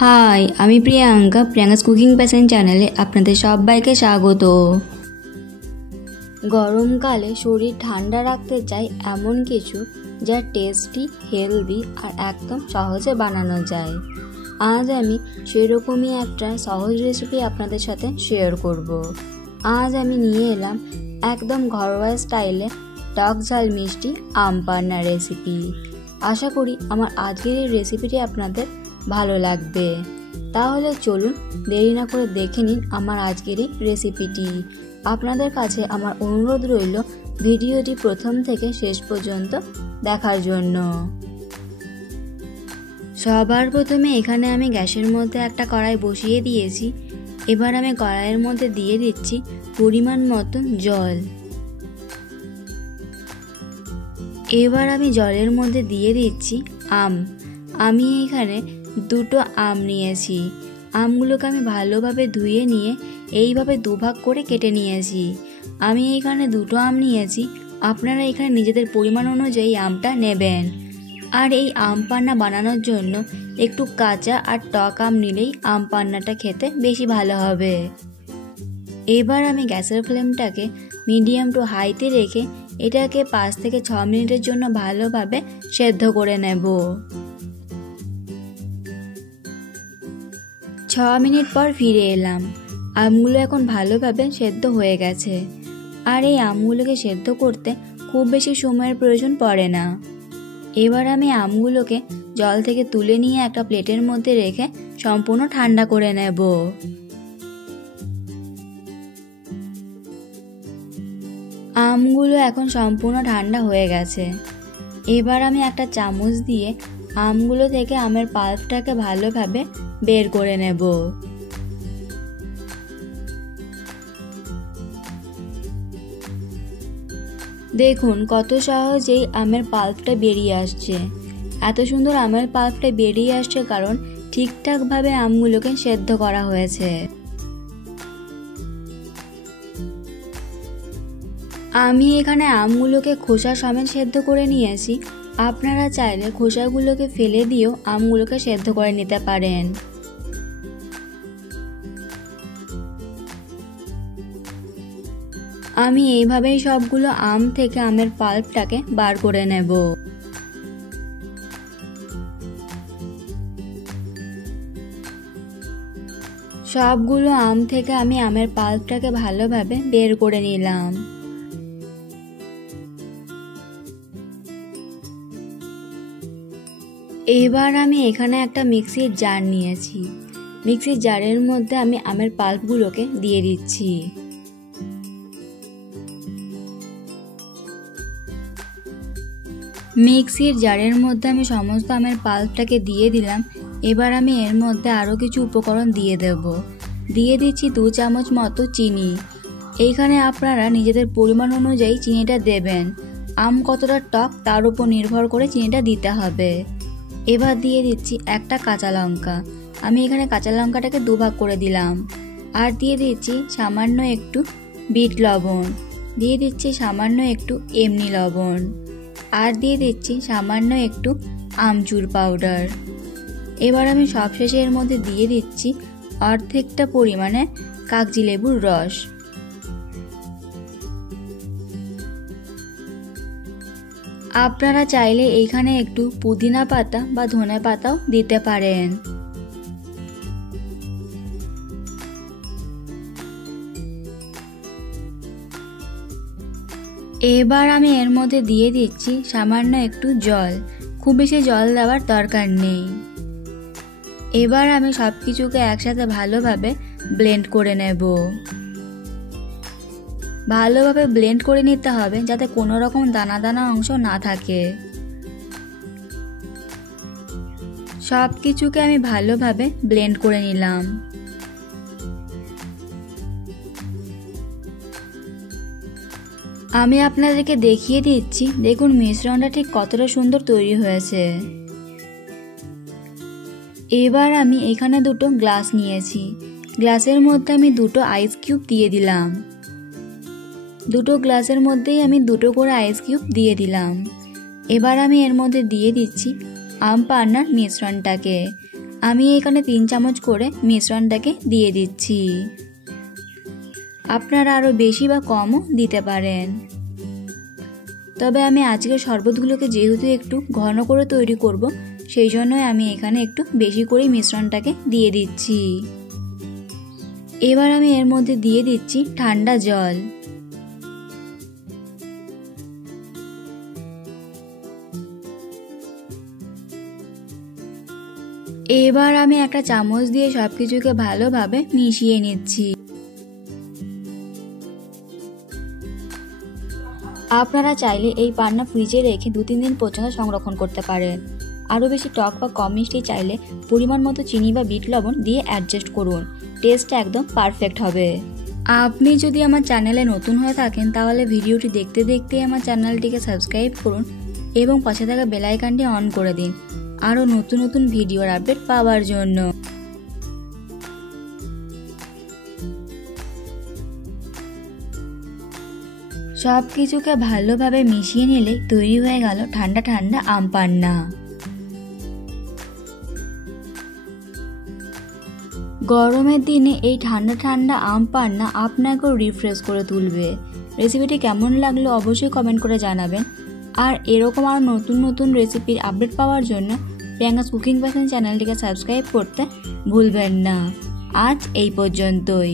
High, আমি Priyanka's cooking passion চ্যানেলে আপনাদের সবাইকে স্বাগত। গরমকালে শরীর ঠান্ডা রাখতে চাই এমন কিছু যা টেস্টি, হেলদি আর একদম সহজে বানানো যায়। আজ আমি সেরকমই একটা সহজ রেসিপি আপনাদের সাথে শেয়ার করব। আজ আমি নিয়ে এলাম একদম ঘরোয়া স্টাইলে টক ঝাল মিষ্টি আম পান্না রেসিপি। আশা করি আমার আজকের এই রেসিপিটি আপনাদের ভালো লাগবে। তাহলে চলুন দেরি না করে দেখে নিন আমার আজকের এই রেসিপিটি। আপনাদের কাছে আমার অনুরোধ রইল ভিডিওটি প্রথম থেকে শেষ পর্যন্ত দেখার জন্য। সবার প্রথমে এখানে আমি গ্যাসের মধ্যে একটা কড়াই বসিয়ে দিয়েছি। এবার আমি কড়াইয়ের মধ্যে দিয়ে দিচ্ছি পরিমাণ মতো জল। এবার আমি জলের মধ্যে দিয়ে দিচ্ছি আম। আমি এখানে দুটো আম নিয়েছি। আমগুলোকে আমি ভালোভাবে ধুয়ে নিয়ে এইভাবে দুভাগ করে কেটে নিয়েছি। আমি এখানে দুটো আম নিয়েছি, আপনারা এখানে নিজেদের পরিমাণ অনুযায়ী আমটা নেবেন। আর এই আম পান্না বানানোর জন্য একটু কাঁচা আর টক আম নিলেই আম পান্নাটা খেতে বেশি ভালো হবে। এবার আমি গ্যাসের ফ্লেমটাকে মিডিয়াম টু হাইতে রেখে এটাকে 5 থেকে 6 মিনিটের জন্য ভালোভাবে সেদ্ধ করে নেব। 6 মিনিট পর ফিরে এলাম। আমগুলো এখন ভালোভাবে সেদ্ধ হয়ে গেছে। আর এই আমগুলোকে সেদ্ধ করতে খুব বেশি সময়ের প্রয়োজন পড়ে না। এবার আমি আমগুলোকে জল থেকে তুলে নিয়ে একটা প্লেটের মধ্যে রেখে সম্পূর্ণ ঠান্ডা করে নেব। আমগুলো এখন সম্পূর্ণ ঠান্ডা হয়ে গেছে। এবার আমি একটা চামচ দিয়ে আমগুলো থেকে আমের পাল্পটাকে ভালোভাবে বের করে নেব। দেখুন কত সহজেই আমের পাল্পটা বেরিয়ে আসছে। এত সুন্দর আমের পাল্পটা বেরিয়ে আসছে কারণ ঠিকঠাকভাবে আমগুলোকে সেদ্ধ করা হয়েছে। আমি এখানে আমগুলোকে খোসা সমেত সেদ্ধ করে নিয়েছি। আপনারা চাইলে খোসাগুলোকে ফেলে দিয়েও আমগুলোকে সেদ্ধ করে নিতে পারেন। আমি এইভাবেই সবগুলো আম থেকে আমের পাল্পটাকে বার করে নেব। সবগুলো আম থেকে আমি আমের পাল্পটাকে ভালোভাবে বের করে নিলাম। এবার আমি এখানে একটা মিক্সির জার নিয়েছি। মিক্সির জারের মধ্যে আমি আমের পাল্পগুলোকে দিয়ে দিচ্ছি। মিক্সির জারের মধ্যে আমি সমস্ত আমের পাল্পটাকে দিয়ে দিলাম। এবার আমি এর মধ্যে আরও কিছু উপকরণ দিয়ে দেব। দিয়ে দিচ্ছি 2 চামচ মতো চিনি। এইখানে আপনারা নিজেদের পরিমাণ অনুযায়ী চিনিটা দেবেন। আম কতটা টক তার উপর নির্ভর করে চিনিটা দিতে হবে। এবার দিয়ে দিচ্ছি একটা কাঁচা লঙ্কা। আমি এখানে কাঁচা লঙ্কাটাকে দুভাগ করে দিলাম। আর দিয়ে দিচ্ছি সামান্য একটু বিট লবণ। দিয়ে দিচ্ছি সামান্য একটু এমনি লবণ। আর দিয়ে দিচ্ছি সামান্য একটু আমচুর পাউডার। এবার আমি সবশেষে এর মধ্যে দিয়ে দিচ্ছি অর্ধেকটা পরিমাণে কাগজি লেবুর রস। আপনারা চাইলে এইখানে একটু পুদিনা পাতা বা ধনে পাতাও দিতে পারেন। এবার আমি এর মধ্যে দিয়ে দিচ্ছি সামান্য একটু জল। খুব বেশি জল দেওয়ার দরকার নেই। এবার আমি সব কিছুকে একসাথে ভালোভাবে ব্লেন্ড করে নেব। ভালোভাবে ব্লেন্ড করে নিতে হবে যাতে কোনো রকম দানা দানা অংশ না থাকে। সব কিছুকে আমি ভালোভাবে ব্লেন্ড করে নিলাম। আমি আপনাদেরকে দেখিয়ে দিচ্ছি, দেখুন মিশ্রণটা ঠিক কতটা সুন্দর তৈরি হয়েছে। এবার আমি এখানে দুটো গ্লাস নিয়েছি। গ্লাসের মধ্যে আমি দুটো আইস কিউব দিয়ে দিলাম। দুটো গ্লাসের মধ্যেই আমি দুটো করে আইস কিউব দিয়ে দিলাম। এবার আমি এর মধ্যে দিয়ে দিচ্ছি আম পান্নার মিশ্রণটাকে। আমি এখানে 3 চামচ করে মিশ্রণটাকে দিয়ে দিচ্ছি। আপনারা আরও বেশি বা কমও দিতে পারেন। তবে আমি আজকে শরবতগুলোকে যেহেতু একটু ঘন করে তৈরি করব, সেই জন্যই আমি এখানে একটু বেশি করে মিশ্রণটাকে দিয়ে দিচ্ছি। এবার আমি এর মধ্যে দিয়ে দিচ্ছি ঠান্ডা জল। এবার আমি একটা চামচ দিয়ে সবকিছুকে ভালোভাবে মিশিয়ে নিচ্ছি। আপনারা চাইলে এই পান্না ফ্রিজে রেখে 2-3 দিন পর্যন্ত সংরক্ষণ করতে পারেন। আরও বেশি টক বা কম মিষ্টি চাইলে পরিমাণ মতো চিনি বা বিট লবণ দিয়ে অ্যাডজাস্ট করুন। টেস্ট একদম পারফেক্ট হবে। আপনি যদি আমার চ্যানেলে নতুন হয়ে থাকেন তাহলে ভিডিওটি দেখতে দেখতে আমার চ্যানেলটিকে সাবস্ক্রাইব করুন এবং পাশে থাকা বেল আইকনটি অন করে দিন আরও নতুন নতুন ভিডিওর আপডেট পাওয়ার জন্য। সব কিছুকে ভালোভাবে মিশিয়ে নিলে তৈরি হয়ে গেল ঠান্ডা ঠান্ডা আম পান্না। গরমের দিনে এই ঠান্ডা ঠান্ডা আম পান্না আপনাকেও রিফ্রেশ করে তুলবে। রেসিপিটি কেমন লাগলো অবশ্যই কমেন্ট করে জানাবেন। আর এরকম আরও নতুন নতুন রেসিপির আপডেট পাওয়ার জন্য প্রিয়াঙ্কাস কুকিং প্যাশন চ্যানেলটিকে সাবস্ক্রাইব করতে ভুলবেন না। আজ এই পর্যন্তই।